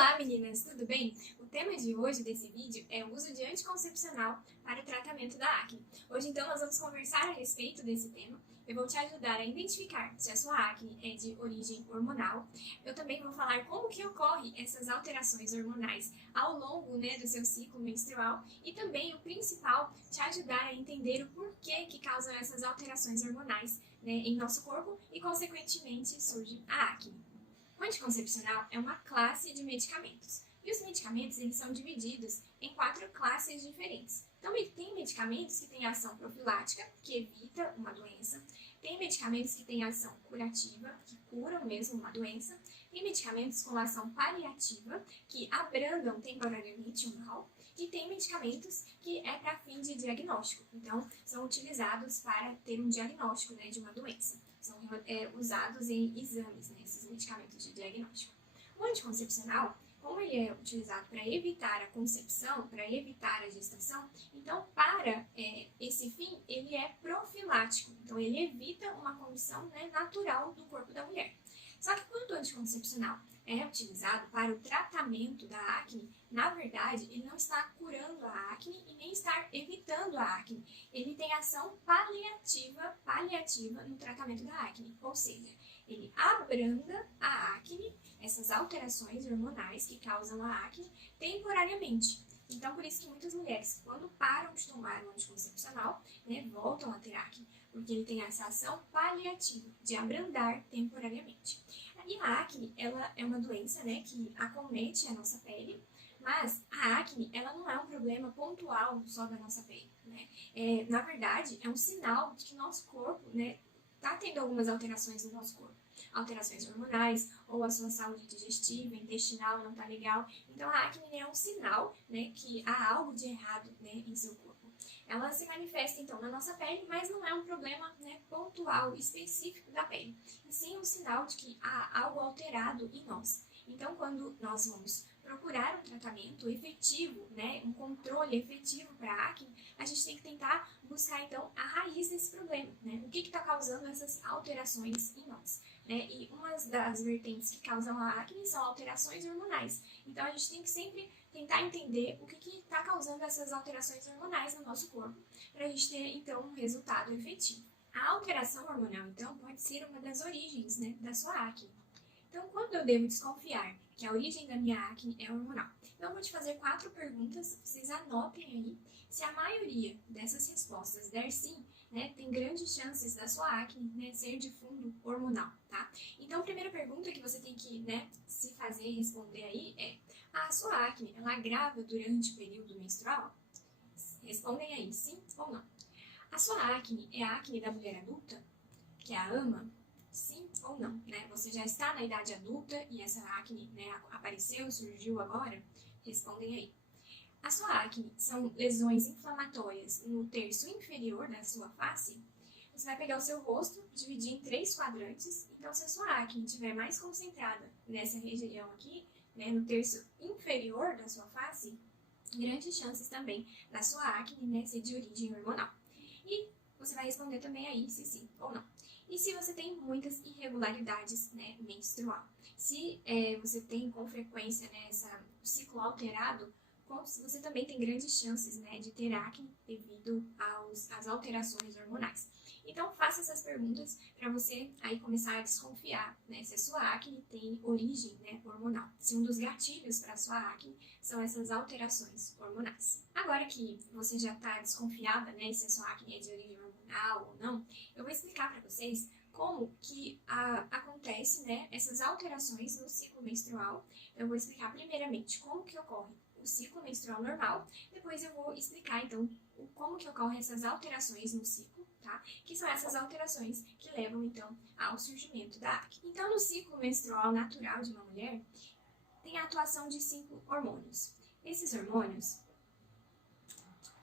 Olá meninas, tudo bem? O tema de hoje desse vídeo é o uso de anticoncepcional para o tratamento da acne. Hoje então nós vamos conversar a respeito desse tema. Eu vou te ajudar a identificar se a sua acne é de origem hormonal. Eu também vou falar como que ocorrem essas alterações hormonais ao longo do seu ciclo menstrual e também o principal, te ajudar a entender o porquê que causam essas alterações hormonais em nosso corpo e consequentemente surge a acne. O anticoncepcional é uma classe de medicamentos. E os medicamentos eles são divididos em 4 classes diferentes. Então, tem medicamentos que têm ação profilática, que evita uma doença. Tem medicamentos que têm ação curativa, que curam mesmo uma doença. Tem medicamentos com ação paliativa, que abrandam temporariamente o mal. E tem medicamentos que é para fim de diagnóstico. Então, são utilizados para ter um diagnóstico de uma doença. São usados em exames, esses medicamentos de diagnóstico. O anticoncepcional, como ele é utilizado para evitar a concepção, para evitar a gestação, então para esse fim ele é profilático. Então ele evita uma condição natural do corpo da mulher. Só que quando o anticoncepcional é utilizado para o tratamento da acne, na verdade, ele não está curando a acne e nem está evitando a acne. Ele tem ação paliativa no tratamento da acne, ou seja, ele abranda a acne, essas alterações hormonais que causam a acne, temporariamente. Então, por isso que muitas mulheres, quando param de tomar o anticoncepcional, voltam a ter acne, porque ele tem essa ação paliativa, de abrandar temporariamente. E a acne, ela é uma doença que acomete a nossa pele, mas a acne, ela não é um problema pontual só da nossa pele, na verdade, é um sinal de que nosso corpo, está tendo algumas alterações no nosso corpo. Alterações hormonais, ou a sua saúde digestiva, intestinal não está legal. Então, a acne é um sinal, que há algo de errado, em seu corpo. Ela se manifesta, então, na nossa pele, mas não é um problema, pontual, específico da pele. E sim um sinal de que há algo alterado em nós. Então, quando nós vamos procurar um tratamento efetivo, um controle efetivo para a acne, a gente tem que tentar buscar, então, a raiz desse problema, o que está causando essas alterações em nós. E uma das vertentes que causam a acne são alterações hormonais. Então, a gente tem que sempre tentar entender o que está causando essas alterações hormonais no nosso corpo, para a gente ter, então, um resultado efetivo. A alteração hormonal, então, pode ser uma das origens, da sua acne. Então, quando eu devo desconfiar que a origem da minha acne é hormonal? Então, eu vou te fazer 4 perguntas, vocês anotem aí. Se a maioria dessas respostas der sim, tem grandes chances da sua acne ser de fundo hormonal, tá? Então, a primeira pergunta que você tem que se fazer e responder aí é: a sua acne, ela agrava durante o período menstrual? Respondem aí, sim ou não. A sua acne é a acne da mulher adulta, que é a AMA? Sim ou não, Você já está na idade adulta e essa acne, apareceu, surgiu agora? Respondem aí. A sua acne são lesões inflamatórias no terço inferior da sua face? Você vai pegar o seu rosto, dividir em 3 quadrantes. Então, se a sua acne estiver mais concentrada nessa região aqui, no terço inferior da sua face, grandes chances também da sua acne ser de origem hormonal. E você vai responder também aí se sim ou não. E se você tem muitas irregularidades menstrual? Se você tem com frequência esse ciclo alterado, você também tem grandes chances de ter acne devido às alterações hormonais. Então, faça essas perguntas para você aí começar a desconfiar se a sua acne tem origem hormonal. Se um dos gatilhos para a sua acne são essas alterações hormonais. Agora que você já está desconfiada se a sua acne é de origem hormonal ou não, eu vou explicar para vocês como que acontece essas alterações no ciclo menstrual. Eu vou explicar primeiramente como que ocorre o ciclo menstrual normal, depois eu vou explicar então como que ocorrem essas alterações no ciclo, tá? Que são essas alterações que levam então ao surgimento da acne. Então, no ciclo menstrual natural de uma mulher, tem a atuação de 5 hormônios. Esses hormônios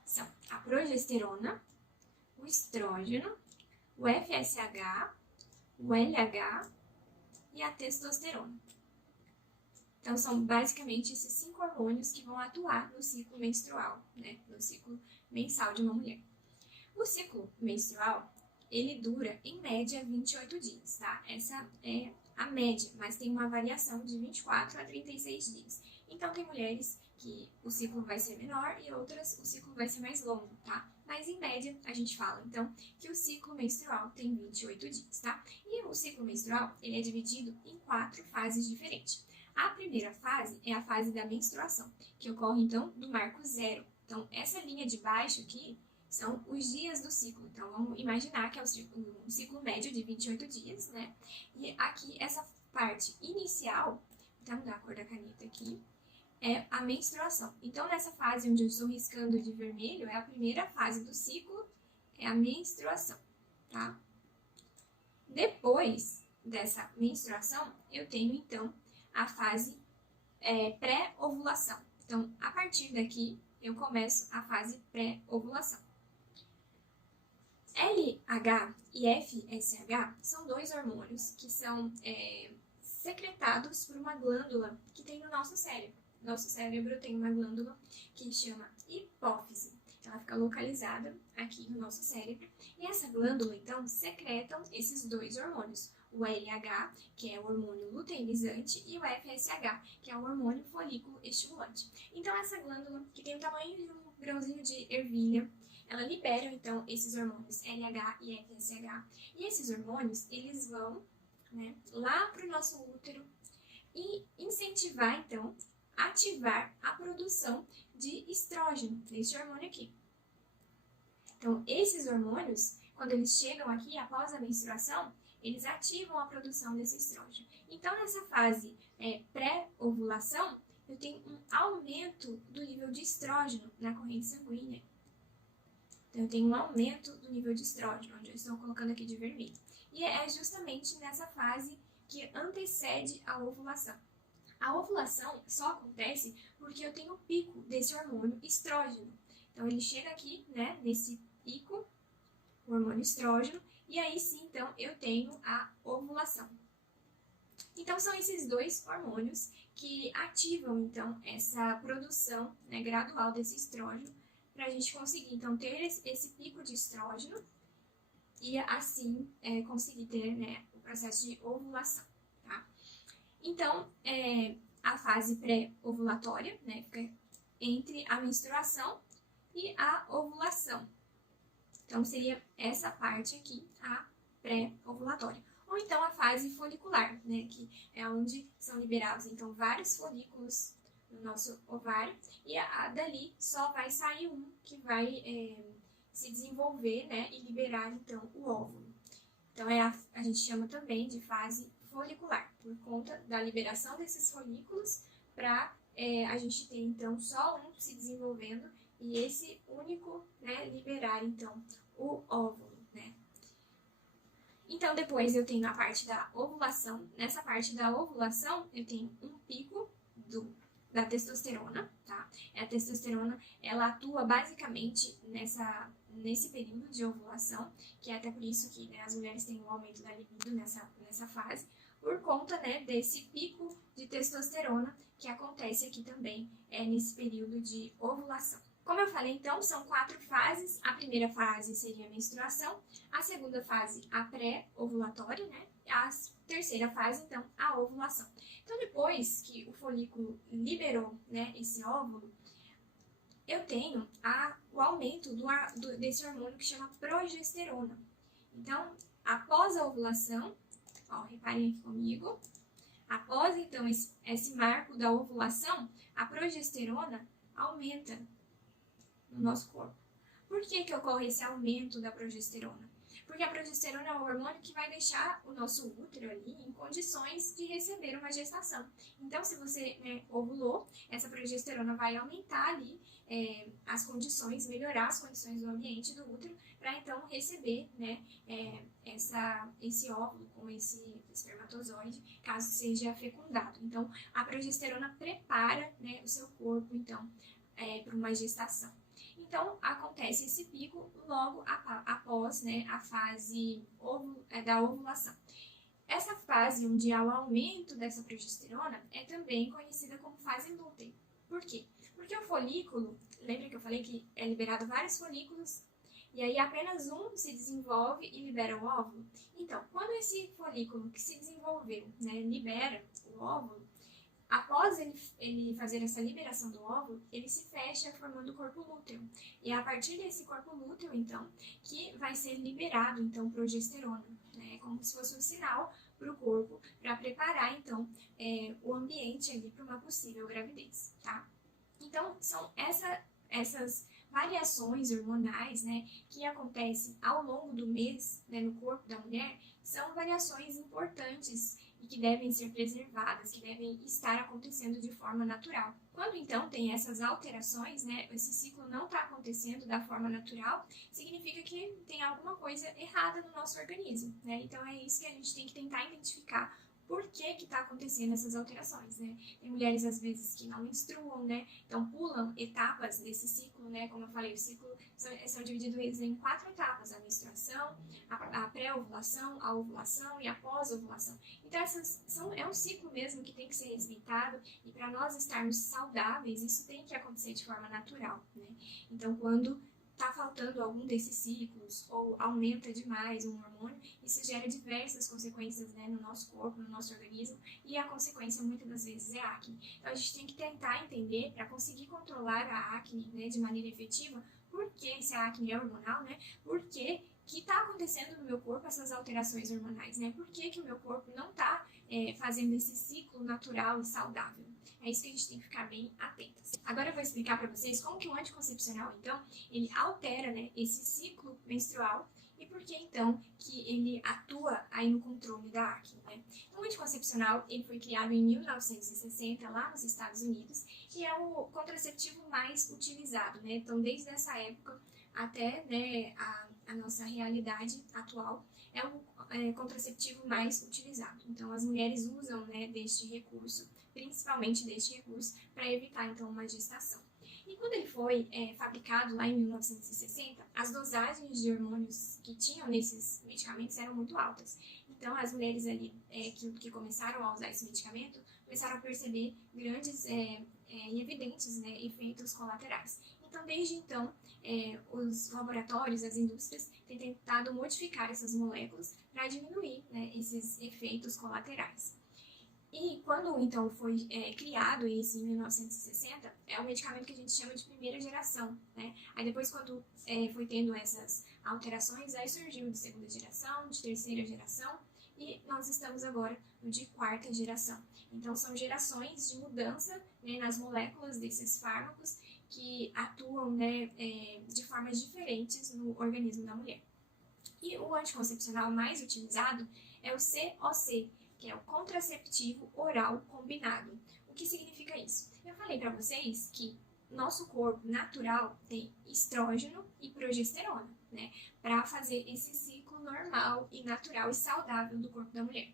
são a progesterona, o estrógeno, o FSH, o LH e a testosterona. Então, são basicamente esses 5 hormônios que vão atuar no ciclo menstrual, no ciclo mensal de uma mulher. O ciclo menstrual, ele dura, em média, 28 dias, tá? Essa é a média, mas tem uma variação de 24 a 36 dias. Então, tem mulheres que o ciclo vai ser menor e outras o ciclo vai ser mais longo, tá? Mas, em média, a gente fala, então, que o ciclo menstrual tem 28 dias, tá? E o ciclo menstrual, ele é dividido em 4 fases diferentes. A primeira fase é a fase da menstruação, que ocorre, então, do marco zero. Então, essa linha de baixo aqui são os dias do ciclo. Então, vamos imaginar que é um ciclo médio de 28 dias, né? E aqui, essa parte inicial, então, da cor da caneta aqui, é a menstruação. Então, nessa fase onde eu estou riscando de vermelho, é a primeira fase do ciclo, é a menstruação, tá? Depois dessa menstruação, eu tenho, então, a fase pré-ovulação. Então, a partir daqui, eu começo a fase pré-ovulação. LH e FSH são 2 hormônios que são secretados por uma glândula que tem no nosso cérebro. Nosso cérebro tem uma glândula que chama hipófise. Ela fica localizada aqui no nosso cérebro. E essa glândula, então, secretam esses 2 hormônios. O LH, que é o hormônio luteinizante, e o FSH, que é o hormônio folículo estimulante. Então, essa glândula, que tem o tamanho de um grãozinho de ervilha, ela libera, então, esses hormônios LH e FSH. E esses hormônios, eles vão, né, lá para o nosso útero e incentivar, então, ativar a produção de estrógeno, desse hormônio aqui. Então, esses hormônios, quando eles chegam aqui após a menstruação, eles ativam a produção desse estrógeno. Então, nessa fase pré-ovulação, eu tenho um aumento do nível de estrógeno na corrente sanguínea. Então, eu tenho um aumento do nível de estrógeno, onde eu estou colocando aqui de vermelho. E é justamente nessa fase que antecede a ovulação. A ovulação só acontece porque eu tenho o pico desse hormônio estrógeno. Então, ele chega aqui, né, nesse pico, o hormônio estrógeno, e aí sim, então, eu tenho a ovulação. Então, são esses 2 hormônios que ativam, então, essa produção, né, gradual desse estrógeno, para a gente conseguir, então, ter esse pico de estrógeno e, assim, conseguir ter, né, o processo de ovulação, tá? Então, a fase pré-ovulatória, né, fica entre a menstruação e a ovulação. Então, seria essa parte aqui, a pré-ovulatória. Ou então a fase folicular, né, que é onde são liberados, então, vários folículos no nosso ovário, e dali só vai sair um que vai se desenvolver, né, e liberar, então, o óvulo. Então, a gente chama também de fase folicular, por conta da liberação desses folículos para a gente ter, então, só um se desenvolvendo e esse único, né, liberar, então, o óvulo, né. Então, depois eu tenho a parte da ovulação. Nessa parte da ovulação, eu tenho um pico da testosterona, tá? A testosterona, ela atua basicamente nesse período de ovulação, que é até por isso que, né, as mulheres têm um aumento da libido nessa fase, por conta, né, desse pico de testosterona que acontece aqui também nesse período de ovulação. Como eu falei, então, são 4 fases. A primeira fase seria a menstruação, a segunda fase, a pré-ovulatória, né? A terceira fase, então, a ovulação. Então, depois que o folículo liberou, né, esse óvulo, eu tenho o aumento desse hormônio que chama progesterona. Então, após a ovulação, ó, reparem aqui comigo, após, então, esse marco da ovulação, a progesterona aumenta no nosso corpo. Por que ocorre esse aumento da progesterona? Porque a progesterona é o hormônio que vai deixar o nosso útero ali em condições de receber uma gestação. Então, se você, né, ovulou, essa progesterona vai aumentar ali as condições, melhorar as condições do ambiente do útero para então receber, né, esse óvulo com esse espermatozoide, caso seja fecundado. Então, a progesterona prepara, né, o seu corpo, então, para uma gestação. Então, acontece esse pico logo após, né, a fase da ovulação. Essa fase onde há o aumento dessa progesterona é também conhecida como fase lútea. Por quê? Porque o folículo, lembra que eu falei que é liberado vários folículos E aí apenas um se desenvolve e libera o óvulo. Então, quando esse folículo que se desenvolveu, né, libera o óvulo, após ele fazer essa liberação do óvulo, ele se fecha formando o corpo lúteo. E é a partir desse corpo lúteo, então, que vai ser liberado, então, progesterona. Né? Como se fosse um sinal para o corpo, para preparar, então, o ambiente ali para uma possível gravidez, tá? Então, são essas variações hormonais, né, que acontecem ao longo do mês, né, no corpo da mulher, são variações importantes e que devem ser preservadas, que devem estar acontecendo de forma natural. Quando então tem essas alterações, né, esse ciclo não está acontecendo da forma natural, significa que tem alguma coisa errada no nosso organismo, né? Então é isso que a gente tem que tentar identificar. Por que está acontecendo essas alterações, né? Tem mulheres, às vezes, que não menstruam, né? Então, pulam etapas desse ciclo, né? Como eu falei, o ciclo são divididos em 4 etapas. A menstruação, a pré-ovulação, a ovulação e a pós-ovulação. Então, é um ciclo mesmo que tem que ser respeitado. E para nós estarmos saudáveis, isso tem que acontecer de forma natural, né? Então, quando está faltando algum desses ciclos ou aumenta demais um hormônio, isso gera diversas consequências, né, no nosso corpo, no nosso organismo, e a consequência muitas das vezes é a acne. Então a gente tem que tentar entender, para conseguir controlar a acne, né, de maneira efetiva, por que se a acne é hormonal, né, por que está acontecendo no meu corpo essas alterações hormonais, né, por que o meu corpo não está fazendo esse ciclo natural e saudável. É isso que a gente tem que ficar bem atentas. Agora eu vou explicar para vocês como que o anticoncepcional, então, ele altera, né, esse ciclo menstrual e por que, então, que ele atua aí no controle da acne, né? O anticoncepcional, ele foi criado em 1960, lá nos Estados Unidos, e é o contraceptivo mais utilizado, né? Então, desde essa época até, né, a nossa realidade atual, é o contraceptivo mais utilizado. Então, as mulheres usam, né, deste recurso, principalmente deste recurso, para evitar, então, uma gestação. E quando ele foi fabricado lá em 1960, as dosagens de hormônios que tinham nesses medicamentos eram muito altas. Então, as mulheres ali que começaram a usar esse medicamento começaram a perceber grandes e evidentes, né, efeitos colaterais. Então, desde então, os laboratórios, as indústrias, têm tentado modificar essas moléculas para diminuir, né, esses efeitos colaterais. E quando, então, foi criado esse em 1960, é um medicamento que a gente chama de primeira geração, né? Aí depois, quando foi tendo essas alterações, aí surgiu de segunda geração, de terceira geração, e nós estamos agora no de quarta geração. Então, são gerações de mudança, né, nas moléculas desses fármacos que atuam, né, de formas diferentes no organismo da mulher. E o anticoncepcional mais utilizado é o COC, que é o contraceptivo oral combinado. O que significa isso? Eu falei para vocês que nosso corpo natural tem estrógeno e progesterona, né, para fazer esse ciclo normal e natural e saudável do corpo da mulher.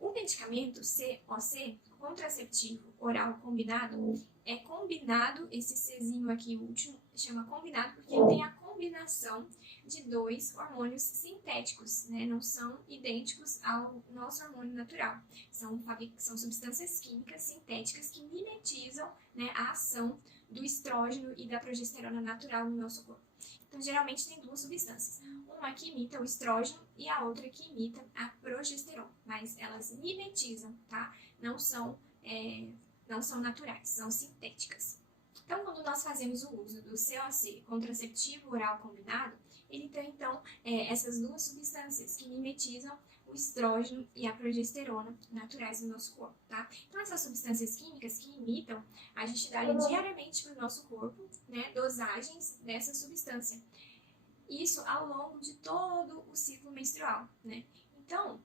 O medicamento COC, contraceptivo oral combinado, é combinado, esse Czinho aqui, o último, chama combinado porque ele tem a combinação de 2 hormônios sintéticos, né? Não são idênticos ao nosso hormônio natural. São substâncias químicas sintéticas que mimetizam, né, a ação do estrógeno e da progesterona natural no nosso corpo. Então, geralmente tem 2 substâncias. Uma que imita o estrógeno e a outra que imita a progesterona. Mas elas mimetizam, tá? Não são naturais, são sintéticas. Então, quando nós fazemos o uso do COC, contraceptivo oral combinado, ele tem, então, essas 2 substâncias que mimetizam o estrógeno e a progesterona naturais do nosso corpo, tá? Então, essas substâncias químicas que imitam, a gente dá diariamente para o nosso corpo, né, dosagens dessa substância. Isso ao longo de todo o ciclo menstrual, né? Então,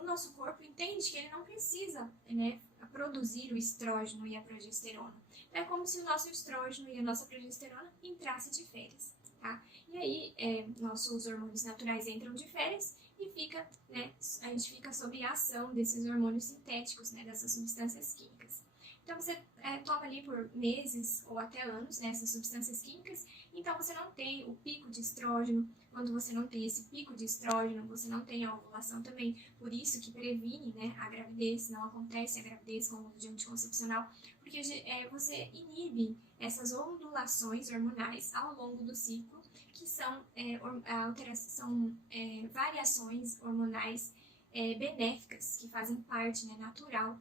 o nosso corpo entende que ele não precisa, né, produzir o estrógeno e a progesterona. É como se o nosso estrógeno e a nossa progesterona entrassem de férias, tá? E aí, nossos hormônios naturais entram de férias e fica, né, a gente fica sob a ação desses hormônios sintéticos, né, dessas substâncias químicas. Então, você toma ali por meses ou até anos, né, essas substâncias químicas, então você não tem o pico de estrógeno. Quando você não tem esse pico de estrógeno, você não tem a ovulação também, por isso que previne, né, a gravidez, não acontece a gravidez com o uso de anticoncepcional, porque você inibe essas ondulações hormonais ao longo do ciclo que são, variações hormonais benéficas, que fazem parte, né, natural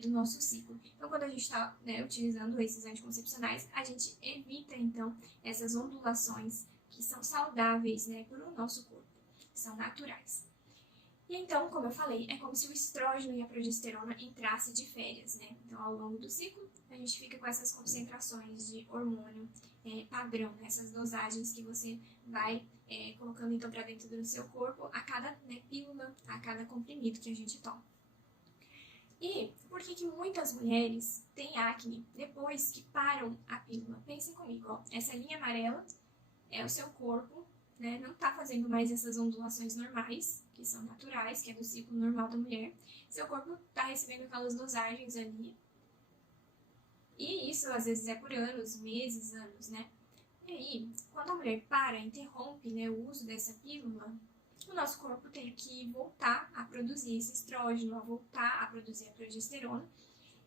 do nosso ciclo. Então, quando a gente está, né, utilizando esses anticoncepcionais, a gente evita, então, essas ondulações que são saudáveis, né, para o nosso corpo, que são naturais. E então, como eu falei, é como se o estrógeno e a progesterona entrassem de férias, né? Então, ao longo do ciclo, a gente fica com essas concentrações de hormônio padrão, né? Essas dosagens que você vai colocando então para dentro do seu corpo a cada, né, pílula, a cada comprimido que a gente toma. E por que muitas mulheres têm acne depois que param a pílula? Pensem comigo, ó, essa linha amarela é o seu corpo, né, não está fazendo mais essas ondulações normais, que são naturais, que é do ciclo normal da mulher. Seu corpo está recebendo aquelas dosagens ali. E isso, às vezes, é por anos, meses, anos, né? E aí, quando a mulher para, interrompe, né, o uso dessa pílula, o nosso corpo tem que voltar a produzir esse estrógeno, a voltar a produzir a progesterona,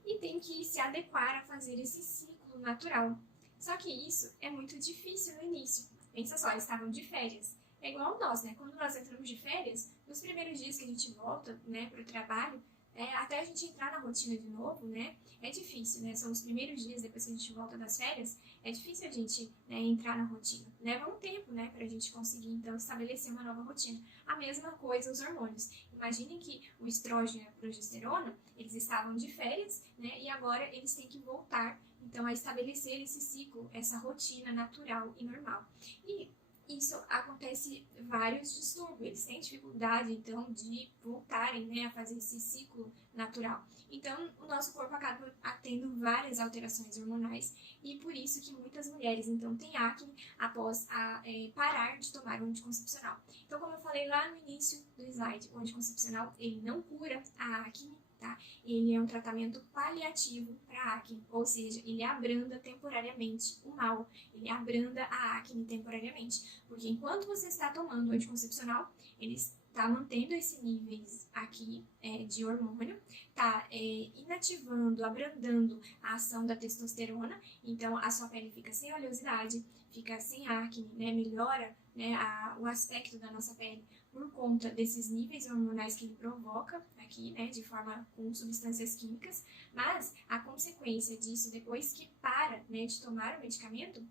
e tem que se adequar a fazer esse ciclo natural. Só que isso é muito difícil no início. Pensa só, eles estavam de férias. É igual nós, né? Quando nós entramos de férias, nos primeiros dias que a gente volta, né, para o trabalho, até a gente entrar na rotina de novo, né, é difícil, né? São os primeiros dias depois que a gente volta das férias, é difícil a gente, né, entrar na rotina. Leva um tempo, né, para a gente conseguir, então, estabelecer uma nova rotina. A mesma coisa os hormônios. Imaginem que o estrógeno e a progesterona, eles estavam de férias, né, e agora eles têm que voltar, então, a estabelecer esse ciclo, essa rotina natural e normal. E isso acontece vários distúrbios, eles têm dificuldade, então, de voltarem, né, a fazer esse ciclo natural. Então, o nosso corpo acaba tendo várias alterações hormonais e por isso que muitas mulheres, então, têm acne após parar de tomar o anticoncepcional. Então, como eu falei lá no início do slide, o anticoncepcional, ele não cura a acne, tá? Ele é um tratamento paliativo para acne, ou seja, ele abranda temporariamente o mal, ele abranda a acne temporariamente, porque enquanto você está tomando o anticoncepcional, ele está mantendo esses níveis aqui de hormônio, está inativando, abrandando a ação da testosterona, então a sua pele fica sem oleosidade, fica sem acne, né, melhora, né, o aspecto da nossa pele por conta desses níveis hormonais que ele provoca aqui, né, de forma com substâncias químicas, mas a consequência disso, depois que para, né, de tomar o medicamento,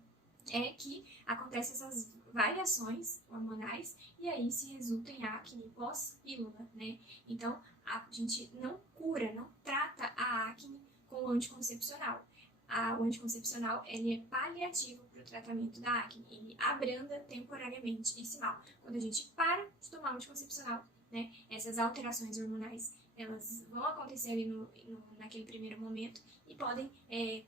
é que acontecem essas variações hormonais e aí se resulta em acne pós-pílula, né? Então, a gente não cura, não trata a acne com o anticoncepcional. O anticoncepcional, ele é paliativo para o tratamento da acne, ele abranda temporariamente esse mal. Quando a gente para de tomar o anticoncepcional, né, essas alterações hormonais, elas vão acontecer ali naquele primeiro momento e podem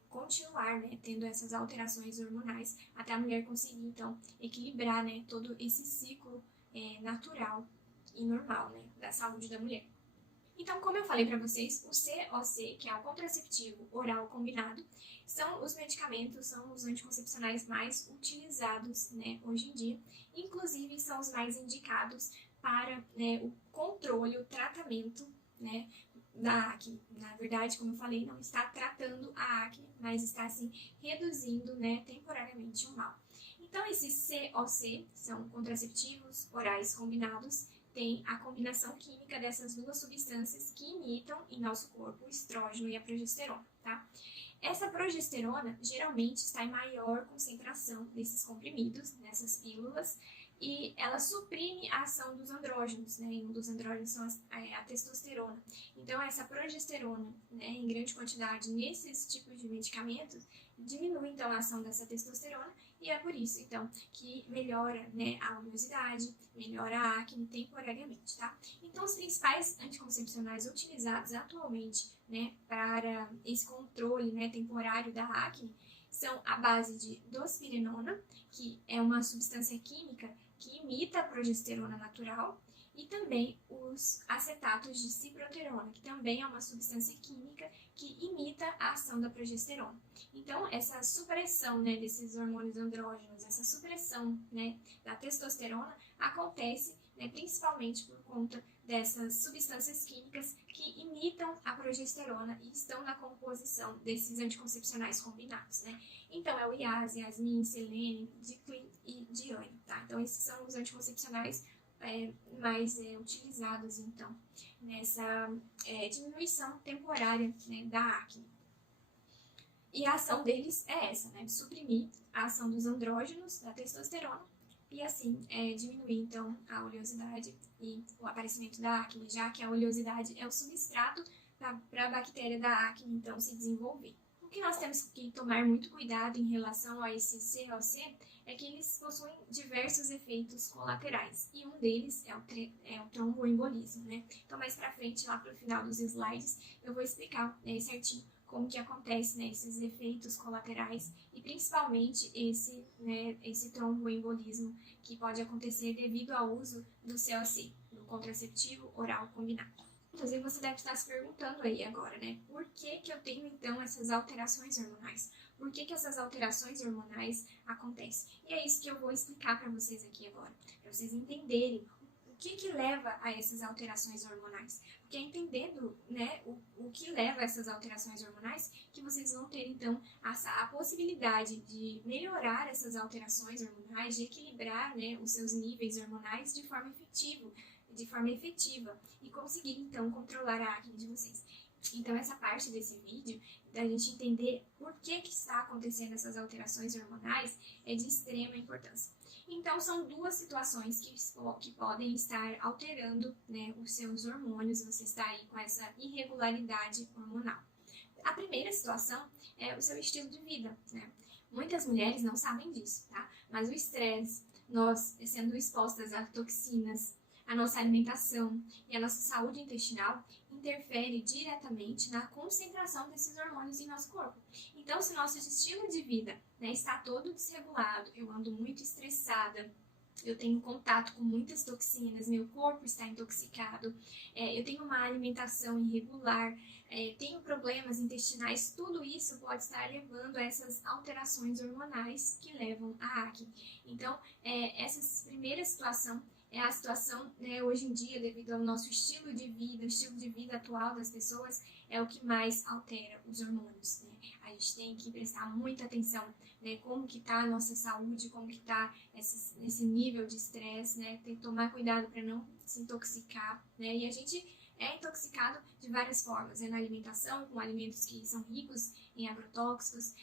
continuar, né, tendo essas alterações hormonais até a mulher conseguir, então, equilibrar, né, todo esse ciclo natural e normal, né, da saúde da mulher. Então, como eu falei para vocês, o COC, que é o contraceptivo oral combinado, são os medicamentos, são os anticoncepcionais mais utilizados, né, hoje em dia. Inclusive, são os mais indicados para, né, o controle, o tratamento, né, da acne. Na verdade, como eu falei, não está tratando a acne, mas está, assim, reduzindo, né, temporariamente o mal. Então, esses COC são contraceptivos orais combinados, tem a combinação química dessas duas substâncias que imitam em nosso corpo o estrógeno e a progesterona, tá? Essa progesterona geralmente está em maior concentração desses comprimidos, nessas pílulas, e ela suprime a ação dos andrógenos, né? E um dos andrógenos são a testosterona. Então, essa progesterona, né, em grande quantidade nesses tipos de medicamentos, diminui, então, a ação dessa testosterona e é por isso, então, que melhora, né, a oleosidade, melhora a acne temporariamente, tá? Então, os principais anticoncepcionais utilizados atualmente, né, para esse controle, né, temporário da acne são a base de dospirenona, que é uma substância química que imita a progesterona natural, e também os acetatos de ciproterona, que também é uma substância química que imita a ação da progesterona. Então, essa supressão, né, desses hormônios andrógenos, essa supressão, né, da testosterona acontece, né, principalmente por conta dessas substâncias químicas que imitam a progesterona e estão na composição desses anticoncepcionais combinados, né? Então, é o IAS, Yasmin, Selene, Diclin e Diane, tá? Então, esses são os anticoncepcionais mais utilizados, então, nessa diminuição temporária, né, da acne. E a ação deles é essa, né, de suprimir a ação dos andrógenos, da testosterona, e assim diminuir, então, a oleosidade e o aparecimento da acne, já que a oleosidade é o substrato para a bactéria da acne, então, se desenvolver. O que nós temos que tomar muito cuidado em relação a esse COC é que eles possuem diversos efeitos colaterais, e um deles é o tromboembolismo, né? Então, mais pra frente, lá pro final dos slides, eu vou explicar certinho como que acontece, né, esses efeitos colaterais e principalmente esse tromboembolismo que pode acontecer devido ao uso do COC, do contraceptivo oral combinado. Inclusive, você deve estar se perguntando aí agora, né? Por que eu tenho, então, essas alterações hormonais? Por que essas alterações hormonais acontecem? E é isso que eu vou explicar para vocês aqui agora, para vocês entenderem o que leva a essas alterações hormonais. Porque é entendendo, né, o que leva a essas alterações hormonais que vocês vão ter, então, a possibilidade de melhorar essas alterações hormonais, de equilibrar, né, os seus níveis hormonais de forma efetiva e conseguir, então, controlar a acne de vocês. Então, essa parte desse vídeo, da gente entender por que está acontecendo essas alterações hormonais, é de extrema importância. Então, são duas situações que podem estar alterando, né, os seus hormônios, você está aí com essa irregularidade hormonal. A primeira situação é o seu estilo de vida, né? Muitas mulheres não sabem disso, tá? Mas o estresse, nós sendo expostas a toxinas, a nossa alimentação e a nossa saúde intestinal interfere diretamente na concentração desses hormônios em nosso corpo. Então, se nosso estilo de vida, né, está todo desregulado, eu ando muito estressada, eu tenho contato com muitas toxinas, meu corpo está intoxicado, eu tenho uma alimentação irregular, tenho problemas intestinais, tudo isso pode estar levando a essas alterações hormonais que levam à acne. Então, essa primeira situação é a situação, né, hoje em dia, devido ao nosso estilo de vida, o estilo de vida atual das pessoas, é o que mais altera os hormônios, né? A gente tem que prestar muita atenção, né, como que tá a nossa saúde, como que tá esse nível de estresse, né? Tem que tomar cuidado para não se intoxicar, né? E a gente é intoxicado de várias formas, na alimentação, com alimentos que são ricos em agrotóxicos,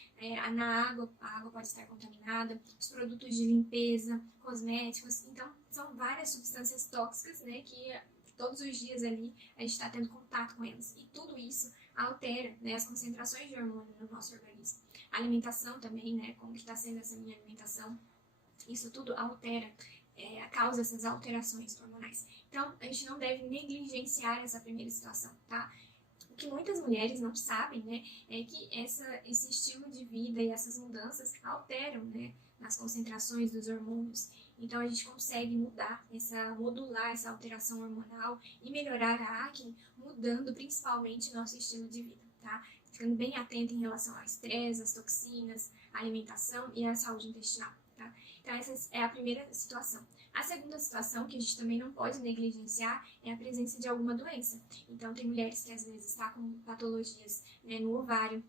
na água, a água pode estar contaminada, os produtos de limpeza, cosméticos, então são várias substâncias tóxicas, né, que todos os dias ali a gente está tendo contato com elas, e tudo isso altera, né, as concentrações de hormônio no nosso organismo. A alimentação também, né, como que está sendo essa minha alimentação, isso tudo altera, causa essas alterações hormonais. Então, a gente não deve negligenciar essa primeira situação, tá? O que muitas mulheres não sabem, né, é que esse estilo de vida e essas mudanças alteram, né, nas concentrações dos hormônios. Então, a gente consegue modular essa alteração hormonal e melhorar a acne, mudando principalmente o nosso estilo de vida, tá? Ficando bem atento em relação ao estresse, às toxinas, à alimentação e à saúde intestinal, tá? Então, essa é a primeira situação. A segunda situação, que a gente também não pode negligenciar, é a presença de alguma doença. Então, tem mulheres que às vezes estão com patologias, né, no ovário,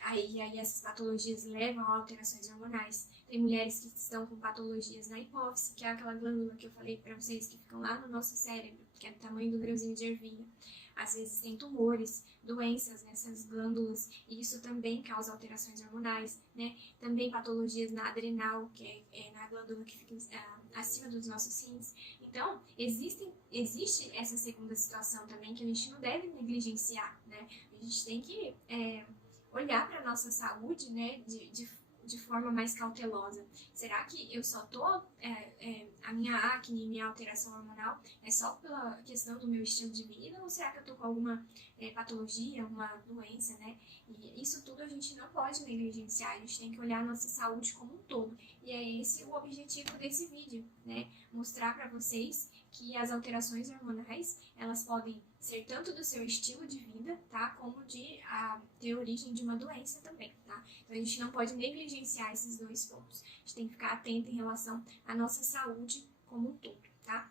aí essas patologias levam a alterações hormonais. Tem mulheres que estão com patologias na hipófise, que é aquela glândula que eu falei para vocês que ficam lá no nosso cérebro, que é do tamanho do grãozinho de ervilha. Às vezes tem tumores, doenças nessas glândulas, e isso também causa alterações hormonais, né? Também patologias na adrenal, que é na glândula que fica acima dos nossos rins. Então, existe essa segunda situação também que a gente não deve negligenciar, né? A gente tem que olhar para a nossa saúde, né, de forma mais cautelosa. Será que eu só tô, a minha acne, minha alteração hormonal é só pela questão do meu estilo de vida, ou será que eu tô com alguma patologia, uma doença, né? E isso tudo a gente não pode negligenciar, a gente tem que olhar a nossa saúde como um todo. E é esse o objetivo desse vídeo, né? Mostrar para vocês que as alterações hormonais, elas podem ser tanto do seu estilo de vida, tá? Como de ter origem de uma doença também, tá? Então a gente não pode negligenciar esses dois pontos. A gente tem que ficar atento em relação à nossa saúde como um todo, tá?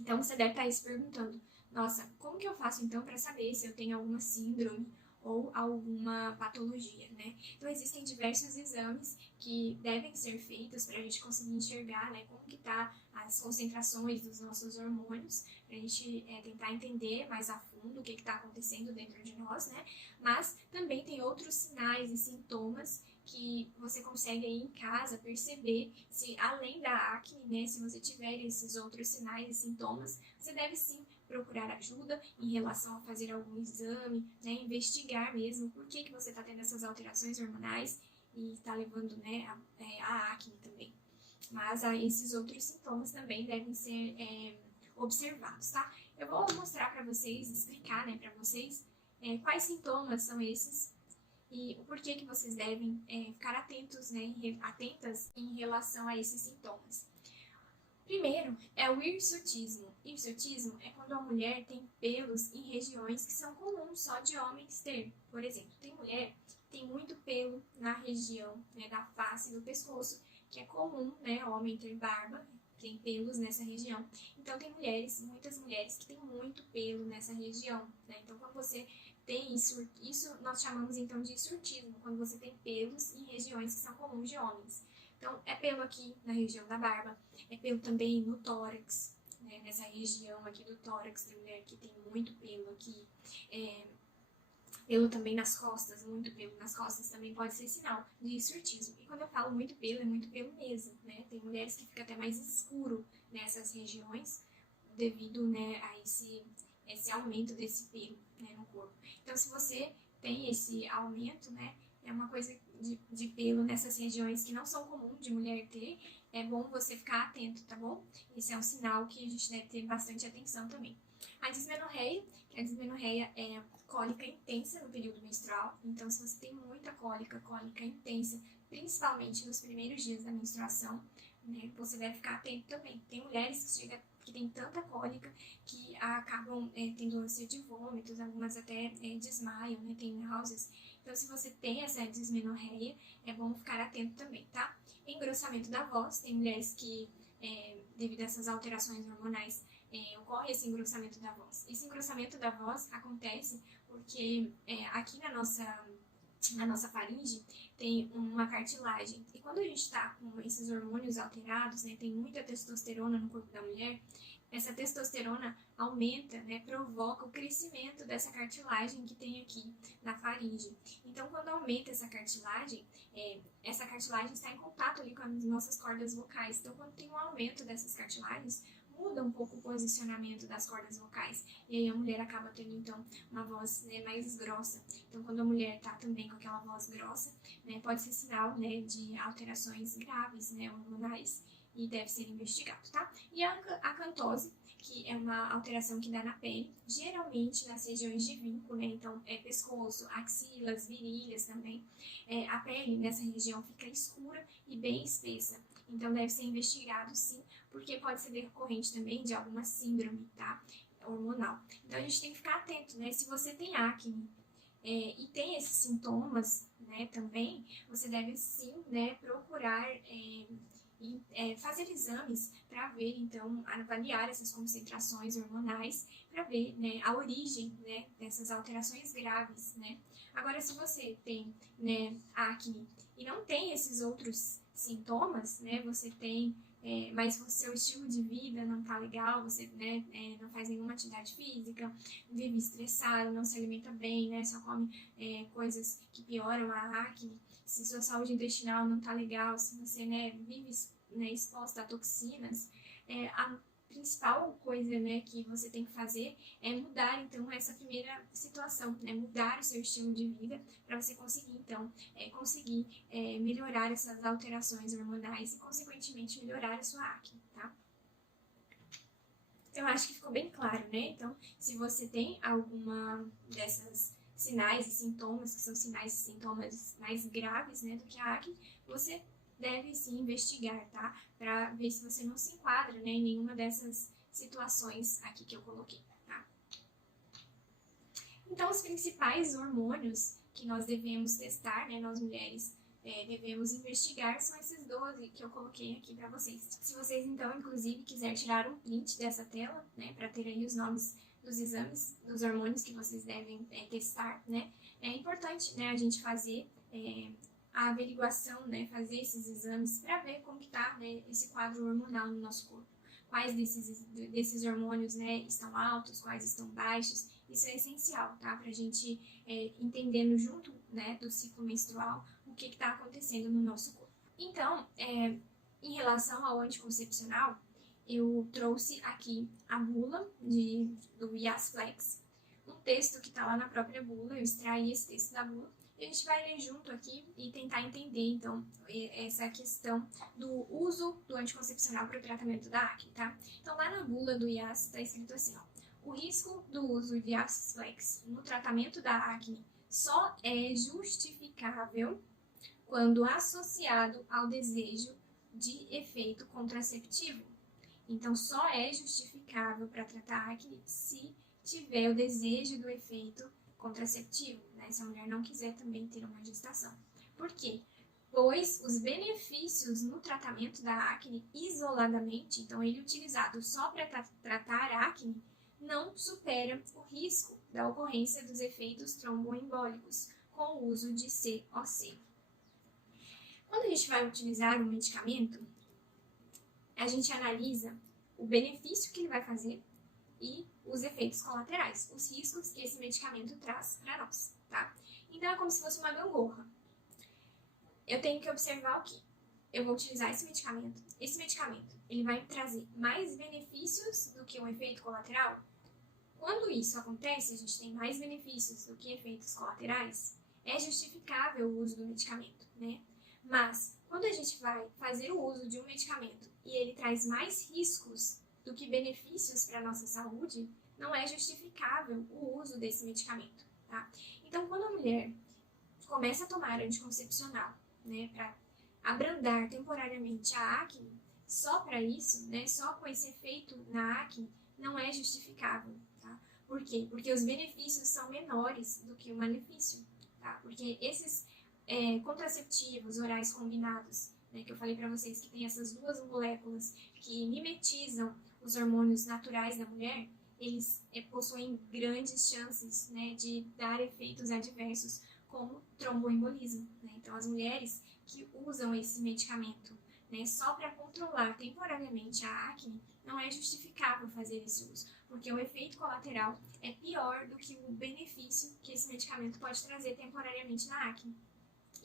Então você deve estar aí se perguntando, nossa, como que eu faço então para saber se eu tenho alguma síndrome ou alguma patologia, né? Então existem diversos exames que devem ser feitos para a gente conseguir enxergar, né, como que tá as concentrações dos nossos hormônios, para a gente tentar entender mais a fundo o que está acontecendo dentro de nós, né? Mas também tem outros sinais e sintomas que você consegue aí em casa perceber se além da acne, né, se você tiver esses outros sinais e sintomas, você deve sim procurar ajuda em relação a fazer algum exame, né, investigar mesmo por que você está tendo essas alterações hormonais e está levando, né, a acne também. Mas esses outros sintomas também devem ser observados, tá? Eu vou mostrar para vocês, explicar, né, para vocês quais sintomas são esses e o porquê que vocês devem ficar atentos, né, atentas em relação a esses sintomas. Primeiro é o hirsutismo. Hirsutismo é quando a mulher tem pelos em regiões que são comuns só de homens ter. Por exemplo, tem mulher que tem muito pelo na região, né, da face, do pescoço, que é comum, né, homem ter barba, tem pelos nessa região. Então tem mulheres, muitas mulheres que têm muito pelo nessa região, né? Então quando você tem isso nós chamamos então de hirsutismo, quando você tem pelos em regiões que são comuns de homens. Então, é pelo aqui na região da barba, é pelo também no tórax, né, nessa região aqui do tórax, tem mulher que tem muito pelo aqui, pelo também nas costas, muito pelo nas costas também pode ser sinal de hirsutismo. E quando eu falo muito pelo, é muito pelo mesmo, né? Tem mulheres que fica até mais escuro nessas regiões devido, né, a esse aumento desse pelo, né, no corpo. Então, se você tem esse aumento, né, é uma coisa de pelo nessas regiões que não são comuns de mulher ter, é bom você ficar atento, tá bom? Esse é um sinal que a gente deve ter bastante atenção também. A dismenorreia, que a dismenorreia é cólica intensa no período menstrual, então se você tem muita cólica intensa, principalmente nos primeiros dias da menstruação, né, você deve ficar atento também. Tem mulheres que têm tanta cólica que acabam tendo ânsia de vômitos, algumas até desmaiam, né, tem náuseas. Então, se você tem essa dismenorreia, é bom ficar atento também, tá? Engrossamento da voz, tem mulheres que, devido a essas alterações hormonais, ocorre esse engrossamento da voz. Esse engrossamento da voz acontece porque aqui na nossa faringe tem uma cartilagem. E quando a gente está com esses hormônios alterados, né, tem muita testosterona no corpo da mulher, essa testosterona aumenta, né, provoca o crescimento dessa cartilagem que tem aqui na faringe. Então, quando aumenta essa cartilagem está em contato ali com as nossas cordas vocais. Então, quando tem um aumento dessas cartilagens, muda um pouco o posicionamento das cordas vocais. E aí a mulher acaba tendo, então, uma voz, né, mais grossa. Então, quando a mulher está também com aquela voz grossa, né, pode ser sinal, né, de alterações graves, né, hormonais, e deve ser investigado, tá? E a acantose, que é uma alteração que dá na pele, geralmente nas regiões de vinco, né? Então, pescoço, axilas, virilhas também. A pele nessa região fica escura e bem espessa. Então, deve ser investigado sim, porque pode ser decorrente também de alguma síndrome, tá? Hormonal. Então, a gente tem que ficar atento, né? Se você tem acne e tem esses sintomas, né, também, você deve sim, né, procurar fazer exames para ver, então, avaliar essas concentrações hormonais, para ver, né, a origem, né, dessas alterações graves, né. Agora, se você tem, né, acne e não tem esses outros sintomas, né, você tem, mas o seu estilo de vida não tá legal, você, né, não faz nenhuma atividade física, vive estressado, não se alimenta bem, né, só come coisas que pioram a acne, se sua saúde intestinal não tá legal, se você, né, vive, né, exposta a toxinas, a principal coisa, né, que você tem que fazer é mudar, então, essa primeira situação, né, mudar o seu estilo de vida para você conseguir, então, melhorar essas alterações hormonais e, consequentemente, melhorar a sua acne, tá? Eu acho que ficou bem claro, né? Então, se você tem alguma dessas sinais e sintomas, que são sinais e sintomas mais graves, né, do que a acne, você deve sim investigar, tá? Para ver se você não se enquadra, né, em nenhuma dessas situações aqui que eu coloquei, tá? Então, os principais hormônios que nós devemos testar, né, nós mulheres devemos investigar, são esses 12 que eu coloquei aqui para vocês. Se vocês, então, inclusive, quiserem tirar um print dessa tela, né, para ter aí os nomes dos exames, dos hormônios que vocês devem testar, né? É importante, né, a gente fazer a averiguação, né, fazer esses exames para ver como que tá, né, esse quadro hormonal no nosso corpo. Quais desses hormônios, né, estão altos, quais estão baixos. Isso é essencial, tá? Pra gente entendendo junto, né, do ciclo menstrual o que está acontecendo no nosso corpo. Então, em relação ao anticoncepcional, eu trouxe aqui a bula do Yasflex, um texto que está lá na própria bula, eu extraí esse texto da bula, e a gente vai ler junto aqui e tentar entender, então, essa questão do uso do anticoncepcional para o tratamento da acne, tá? Então, lá na bula do Yas está escrito assim, ó, o risco do uso de Yasflex no tratamento da acne só é justificável quando associado ao desejo de efeito contraceptivo. Então, só é justificável para tratar acne se tiver o desejo do efeito contraceptivo, né? Se a mulher não quiser também ter uma gestação. Por quê? Pois os benefícios no tratamento da acne isoladamente, então ele utilizado só para tratar a acne, não supera o risco da ocorrência dos efeitos tromboembólicos com o uso de COC. Quando a gente vai utilizar um medicamento, a gente analisa o benefício que ele vai fazer e os efeitos colaterais, os riscos que esse medicamento traz para nós, tá? Então é como se fosse uma gangorra. Eu tenho que observar o quê? Eu vou utilizar esse medicamento ele vai me trazer mais benefícios do que um efeito colateral? Quando isso acontece, a gente tem mais benefícios do que efeitos colaterais, é justificável o uso do medicamento, né? Mas, quando a gente vai fazer o uso de um medicamento e ele traz mais riscos do que benefícios para a nossa saúde, não é justificável o uso desse medicamento, tá? Então, quando a mulher começa a tomar anticoncepcional, né, para abrandar temporariamente a acne, só para isso, né, só com esse efeito na acne, não é justificável, tá? Por quê? Porque os benefícios são menores do que o malefício, tá? Porque esses contraceptivos orais combinados, né, que eu falei para vocês que tem essas duas moléculas que mimetizam os hormônios naturais da mulher, eles possuem grandes chances, né, de dar efeitos adversos, como tromboembolismo, né? Então, as mulheres que usam esse medicamento, né, só para controlar temporariamente a acne, não é justificável fazer esse uso, porque o efeito colateral é pior do que o benefício que esse medicamento pode trazer temporariamente na acne.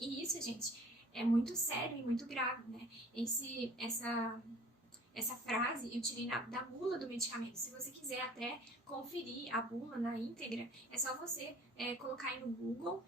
E isso, gente, é muito sério e muito grave, né? Essa frase eu tirei da bula do medicamento. Se você quiser até conferir a bula na íntegra, é só você colocar aí no Google,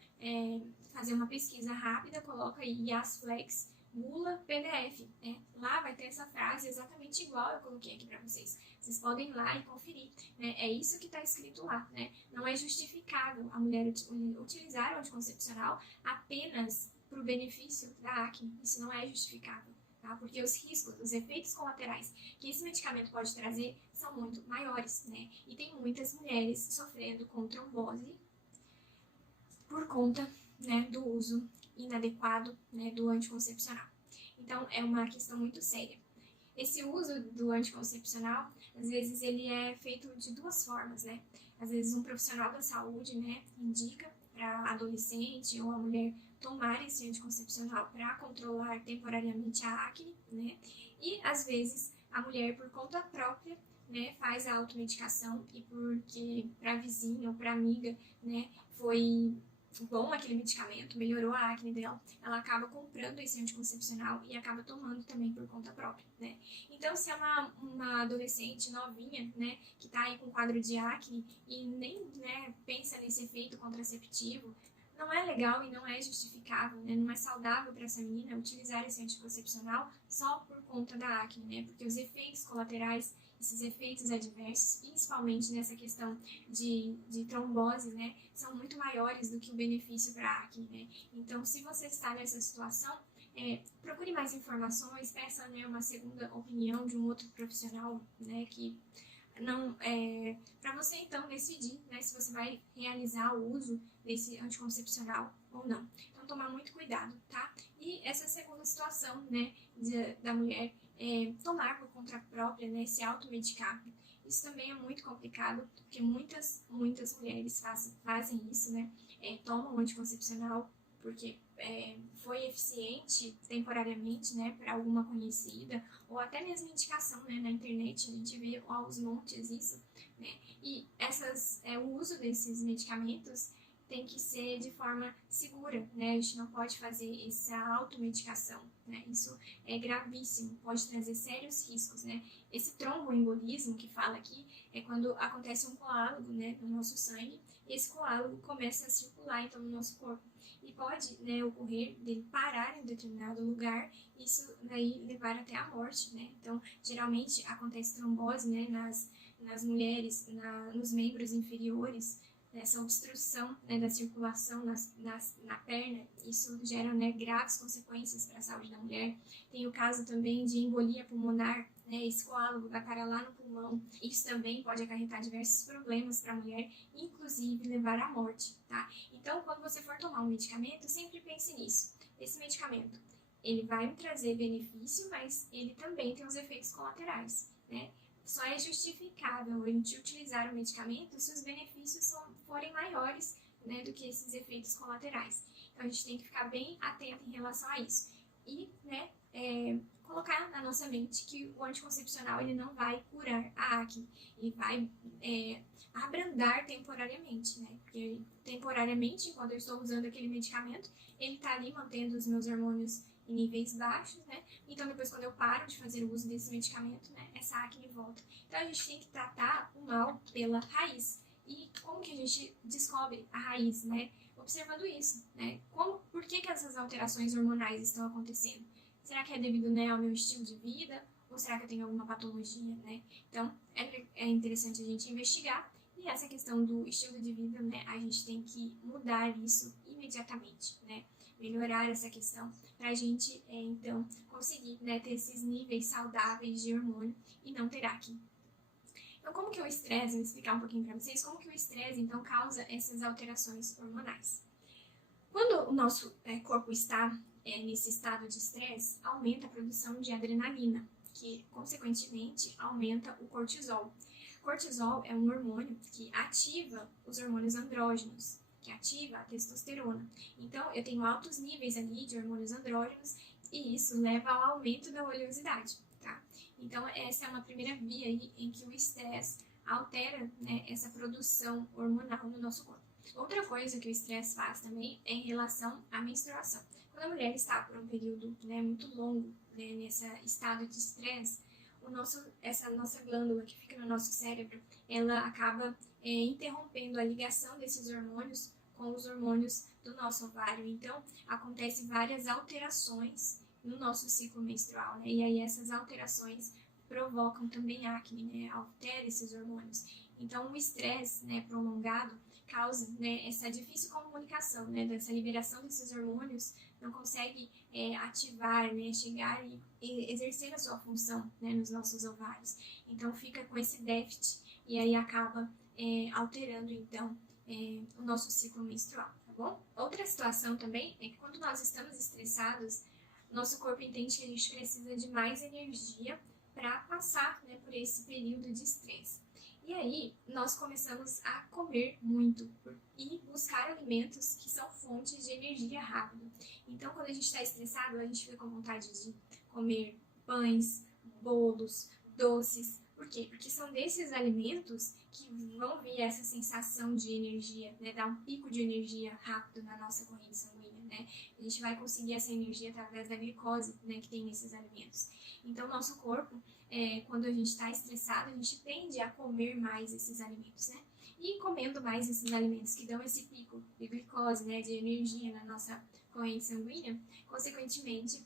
fazer uma pesquisa rápida, coloca aí Yasflex bula PDF, né? Lá vai ter essa frase exatamente igual eu coloquei aqui para vocês. Vocês podem ir lá e conferir, né? É isso que está escrito lá, né? Não é justificável a mulher utilizar o anticoncepcional apenas para o benefício da acne. Isso não é justificável. Tá? Porque os riscos, os efeitos colaterais que esse medicamento pode trazer são muito maiores, né? E tem muitas mulheres sofrendo com trombose por conta, né, do uso inadequado, né, do anticoncepcional. Então, é uma questão muito séria. Esse uso do anticoncepcional, às vezes, ele é feito de duas formas, né? Às vezes, um profissional da saúde, né, indica para adolescente ou a mulher tomar esse anticoncepcional para controlar temporariamente a acne, né? E, às vezes, a mulher, por conta própria, né, faz a automedicação e porque para a vizinha ou para a amiga, né, foi bom aquele medicamento, melhorou a acne dela, ela acaba comprando esse anticoncepcional e acaba tomando também por conta própria, né? Então, se é uma adolescente novinha, né, que tá aí com quadro de acne e nem, né, pensa nesse efeito contraceptivo, não é legal e não é justificável, né? Não é saudável para essa menina utilizar esse anticoncepcional só por conta da acne, né? Porque os efeitos colaterais, esses efeitos adversos, principalmente nessa questão de trombose, né, são muito maiores do que o benefício para a acne, né? Então, se você está nessa situação, procure mais informações, peça, né, uma segunda opinião de um outro profissional, né, que não para você então decidir, né, se você vai realizar o uso desse anticoncepcional ou não. Então, tomar muito cuidado, tá? E essa segunda situação, né, da mulher tomar por conta própria, né, se automedicar. Isso também é muito complicado, porque muitas mulheres fazem isso, né? Tomam anticoncepcional porque foi eficiente temporariamente, né, para alguma conhecida, ou até mesmo indicação, né, na internet, a gente vê aos montes isso, né? E o uso desses medicamentos tem que ser de forma segura, né? A gente não pode fazer essa automedicação, né? Isso é gravíssimo, pode trazer sérios riscos, né? Esse tromboembolismo que fala aqui é quando acontece um coágulo, né, no nosso sangue, e esse coágulo começa a circular, então, no nosso corpo. E pode, né, ocorrer dele parar em determinado lugar, isso daí levar até a morte, né? Então, geralmente acontece trombose, né, nas mulheres, nos membros inferiores, essa obstrução, né, da circulação na perna, isso gera, né, graves consequências para a saúde da mulher. Tem o caso também de embolia pulmonar, né, esse coágulo vai parar lá no pulmão. Isso também pode acarretar diversos problemas para a mulher, inclusive levar à morte, tá? Então, quando você for tomar um medicamento, sempre pense nisso. Esse medicamento, ele vai me trazer benefício, mas ele também tem os efeitos colaterais, né? Só é justificável a gente utilizar o medicamento se os benefícios forem maiores, né, do que esses efeitos colaterais. Então, a gente tem que ficar bem atento em relação a isso. E, né, colocar na nossa mente que o anticoncepcional ele não vai curar a acne, ele vai abrandar temporariamente, né? Porque temporariamente, enquanto eu estou usando aquele medicamento, ele está ali mantendo os meus hormônios em níveis baixos, né? Então, depois, quando eu paro de fazer o uso desse medicamento, né, essa acne volta. Então, a gente tem que tratar o mal pela raiz. E como que a gente descobre a raiz, né? Observando isso, né? Por que essas alterações hormonais estão acontecendo? Será que é devido, né, ao meu estilo de vida? Ou será que eu tenho alguma patologia, né? Então, é interessante a gente investigar. E essa questão do estilo de vida, né, a gente tem que mudar isso imediatamente, né? Melhorar essa questão para a gente, então, conseguir, né, ter esses níveis saudáveis de hormônio e não ter acne. Então, como que o estresse, vou explicar um pouquinho para vocês, como que o estresse, então, causa essas alterações hormonais. Quando o nosso corpo está nesse estado de estresse, aumenta a produção de adrenalina, que, consequentemente, aumenta o cortisol. Cortisol é um hormônio que ativa os hormônios andrógenos, que ativa a testosterona. Então, eu tenho altos níveis ali de hormônios andrógenos e isso leva ao aumento da oleosidade, tá? Então, essa é uma primeira via aí em que o estresse altera, né, essa produção hormonal no nosso corpo. Outra coisa que o estresse faz também é em relação à menstruação. Quando a mulher está por um período, né, muito longo, né, nesse estado de estresse, essa nossa glândula que fica no nosso cérebro, ela acaba interrompendo a ligação desses hormônios com os hormônios do nosso ovário. Então, acontecem várias alterações no nosso ciclo menstrual, né? E aí essas alterações provocam também acne, né? Altera esses hormônios. Então, o estresse, né, prolongado causa, né, essa difícil comunicação, né, dessa liberação desses hormônios, não consegue ativar, né, chegar e exercer a sua função, né, nos nossos ovários. Então, fica com esse déficit e aí acaba alterando, então, o nosso ciclo menstrual, tá bom? Outra situação também é que quando nós estamos estressados, nosso corpo entende que a gente precisa de mais energia para passar, né, por esse período de estresse. E aí, nós começamos a comer muito e buscar alimentos que são fontes de energia rápida. Então, quando a gente está estressado, a gente fica com vontade de comer pães, bolos, doces. Por quê? Porque são desses alimentos que vão vir essa sensação de energia, né? Dar um pico de energia rápido na nossa corrente sanguínea, né? A gente vai conseguir essa energia através da glicose, né, que tem nesses alimentos. Então, nosso corpo, quando a gente está estressado, a gente tende a comer mais esses alimentos, né? E comendo mais esses alimentos que dão esse pico de glicose, né, de energia na nossa corrente sanguínea, consequentemente,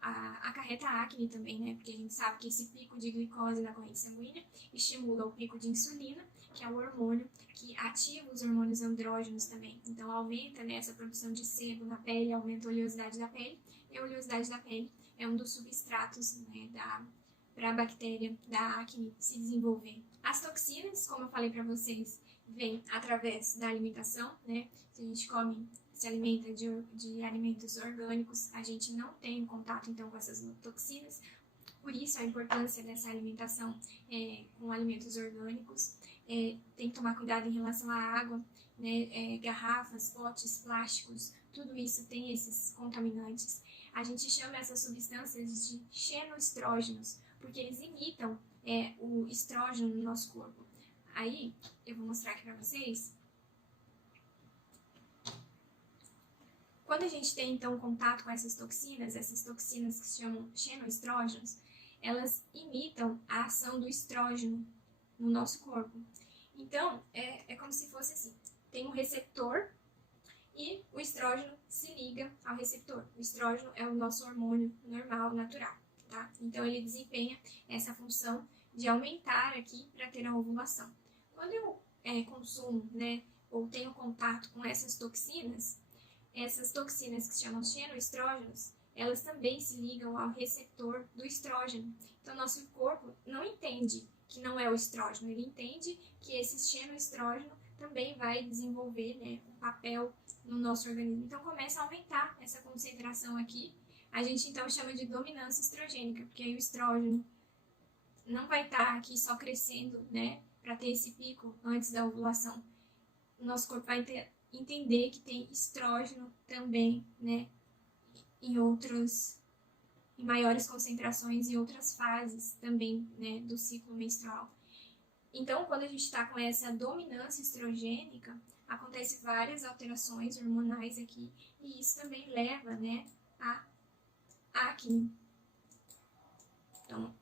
acarreta acne também, né? Porque a gente sabe que esse pico de glicose na corrente sanguínea estimula o pico de insulina, que é o hormônio que ativa os hormônios andrógenos também. Então, aumenta, né, essa produção de sebo na pele, aumenta a oleosidade da pele, e a oleosidade da pele é um dos substratos, né, para a bactéria da acne se desenvolver. As toxinas, como eu falei para vocês, vêm através da alimentação, né? Se a gente se alimenta de alimentos orgânicos, a gente não tem contato então com essas toxinas. Por isso a importância dessa alimentação com alimentos orgânicos. Tem que tomar cuidado em relação à água, né? Garrafas, potes, plásticos, tudo isso tem esses contaminantes. A gente chama essas substâncias de xenoestrógenos, porque eles imitam o estrógeno no nosso corpo. Aí, eu vou mostrar aqui para vocês. Quando a gente tem, então, contato com essas toxinas que se chamam xenoestrógenos, elas imitam a ação do estrógeno no nosso corpo. Então, é como se fosse assim, tem um receptor e o estrógeno se liga ao receptor. O estrógeno é o nosso hormônio normal, natural, tá? Então, ele desempenha essa função de aumentar aqui para ter a ovulação. Quando eu consumo, né, ou tenho contato com essas toxinas que se chamam xenoestrógenos, elas também se ligam ao receptor do estrógeno. Então, nosso corpo não entende que não é o estrógeno, ele entende que esse xenoestrógeno também vai desenvolver, né, um papel no nosso organismo. Então, começa a aumentar essa concentração aqui. A gente, então, chama de dominância estrogênica, porque aí o estrógeno não vai estar aqui só crescendo, né, para ter esse pico antes da ovulação. O nosso corpo vai entender que tem estrógeno também, né, em maiores concentrações e outras fases também, né, do ciclo menstrual. Então, quando a gente está com essa dominância estrogênica, acontece várias alterações hormonais aqui, e isso também leva, né, a acne. Então,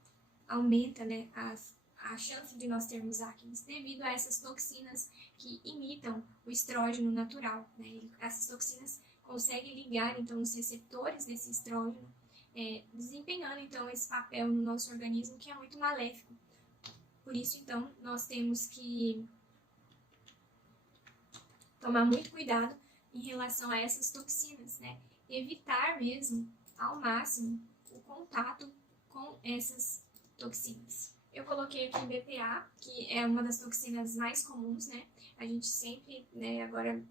aumenta, né, a chance de nós termos acne devido a essas toxinas que imitam o estrógeno natural, né? Essas toxinas conseguem ligar, então, os receptores desse estrógeno, desempenhando, então, esse papel no nosso organismo que é muito maléfico. Por isso, então, nós temos que tomar muito cuidado em relação a essas toxinas, né? Evitar mesmo, ao máximo, o contato com essas toxinas. Eu coloquei aqui BPA, que é uma das toxinas mais comuns, né? A gente sempre, né, agora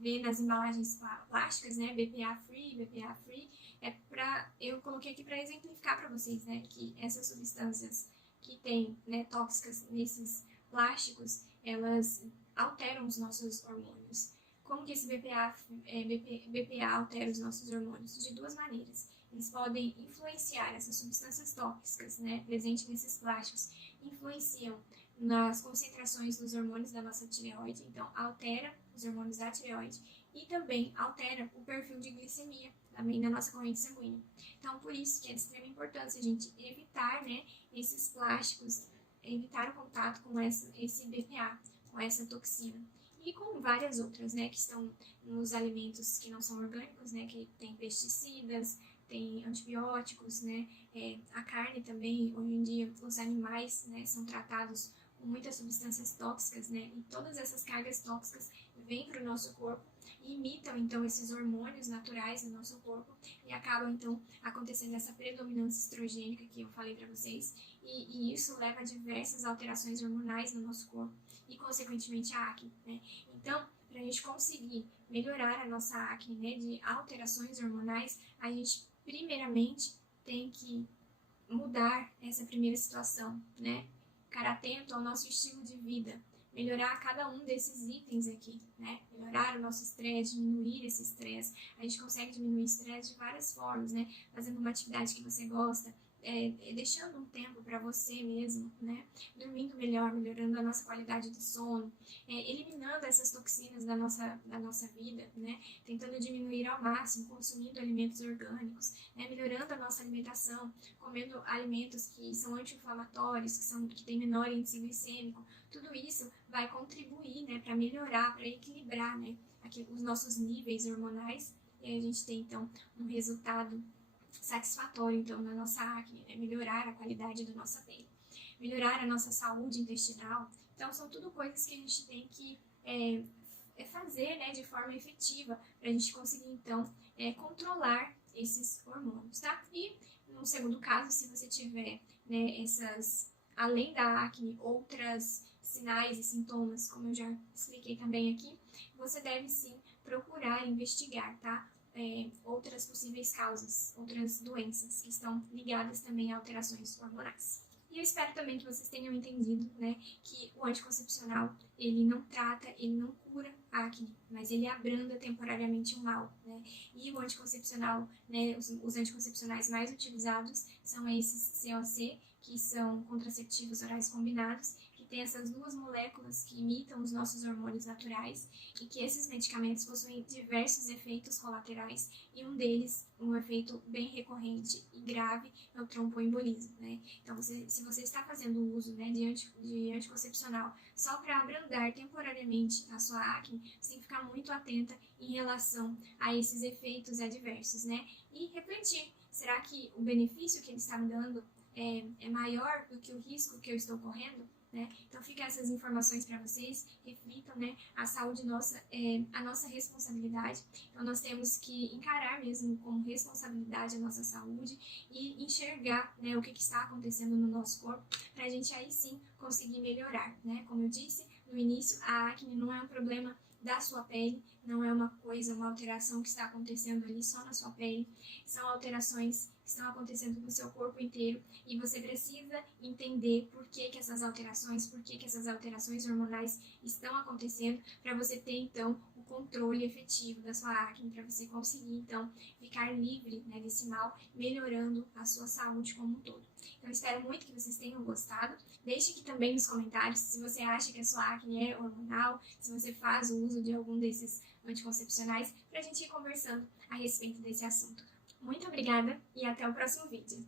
vê nas embalagens plásticas, né, BPA free. Eu coloquei aqui para exemplificar para vocês, né, que essas substâncias que tem, né, tóxicas nesses plásticos, elas alteram os nossos hormônios. Como que esse BPA altera os nossos hormônios? De duas maneiras. Eles podem influenciar essas substâncias tóxicas, né, presentes nesses plásticos, influenciam nas concentrações dos hormônios da nossa tireoide, então altera os hormônios da tireoide e também altera o perfil de glicemia também da nossa corrente sanguínea. Então, por isso que é de extrema importância a gente evitar, né, esses plásticos, evitar o contato com esse BPA, com essa toxina. E com várias outras, né, que estão nos alimentos que não são orgânicos, né, que tem pesticidas, tem antibióticos, né, a carne também, hoje em dia os animais, né, são tratados com muitas substâncias tóxicas, né, e todas essas cargas tóxicas vêm para o nosso corpo e imitam, então, esses hormônios naturais do nosso corpo e acabam, então, acontecendo essa predominância estrogênica que eu falei para vocês, e isso leva a diversas alterações hormonais no nosso corpo e, consequentemente, a acne, né. Então, para a gente conseguir melhorar a nossa acne, né, de alterações hormonais, a gente, primeiramente, tem que mudar essa primeira situação, né, ficar atento ao nosso estilo de vida, melhorar cada um desses itens aqui, né? Melhorar o nosso estresse, diminuir esse estresse. A gente consegue diminuir o estresse de várias formas, né? Fazendo uma atividade que você gosta, deixando um tempo para você mesmo, né? Dormindo melhor, melhorando a nossa qualidade de sono, eliminando essas toxinas da nossa vida, né? Tentando diminuir ao máximo, consumindo alimentos orgânicos, né? Melhorando a nossa alimentação, comendo alimentos que são anti-inflamatórios, que têm menor índice glicêmico. Tudo isso vai contribuir, né, para melhorar, para equilibrar, né, os nossos níveis hormonais, e aí a gente tem, então, um resultado satisfatório, então, na nossa acne, né, melhorar a qualidade da nossa pele, melhorar a nossa saúde intestinal. Então, são tudo coisas que a gente tem que fazer, né, de forma efetiva, para a gente conseguir, então, controlar esses hormônios, tá? E, no segundo caso, se você tiver, né, além da acne, outras sinais e sintomas, como eu já expliquei também aqui, você deve sim procurar investigar, tá? outras possíveis causas, outras doenças que estão ligadas também a alterações hormonais. E eu espero também que vocês tenham entendido, né, que o anticoncepcional, ele não trata, ele não cura a acne, mas ele abranda temporariamente o mal, né? E o anticoncepcional, né, os anticoncepcionais mais utilizados são esses COC, que são contraceptivos orais combinados, que tem essas duas moléculas que imitam os nossos hormônios naturais e que esses medicamentos possuem diversos efeitos colaterais e um deles, um efeito bem recorrente e grave, é o tromboembolismo, né? Então, se você está fazendo uso, né, de anticoncepcional só para abrandar temporariamente a sua acne, você tem que ficar muito atenta em relação a esses efeitos adversos, né? E refletir, será que o benefício que ele está me dando é maior do que o risco que eu estou correndo? Né? Então fica essas informações para vocês, reflitam, né? A saúde nossa é a nossa responsabilidade, então nós temos que encarar mesmo como responsabilidade a nossa saúde e enxergar, né, o que está acontecendo no nosso corpo, para a gente aí sim conseguir melhorar, né? Como eu disse no início, a acne não é um problema da sua pele, não é uma alteração que está acontecendo ali só na sua pele, são alterações que estão acontecendo no seu corpo inteiro e você precisa entender por que essas alterações hormonais estão acontecendo para você ter então o controle efetivo da sua acne, para você conseguir então ficar livre, né, desse mal, melhorando a sua saúde como um todo. Então espero muito que vocês tenham gostado. Deixe aqui também nos comentários se você acha que a sua acne é hormonal, se você faz o uso de algum desses anticoncepcionais, para a gente ir conversando a respeito desse assunto. Muito obrigada e até o próximo vídeo.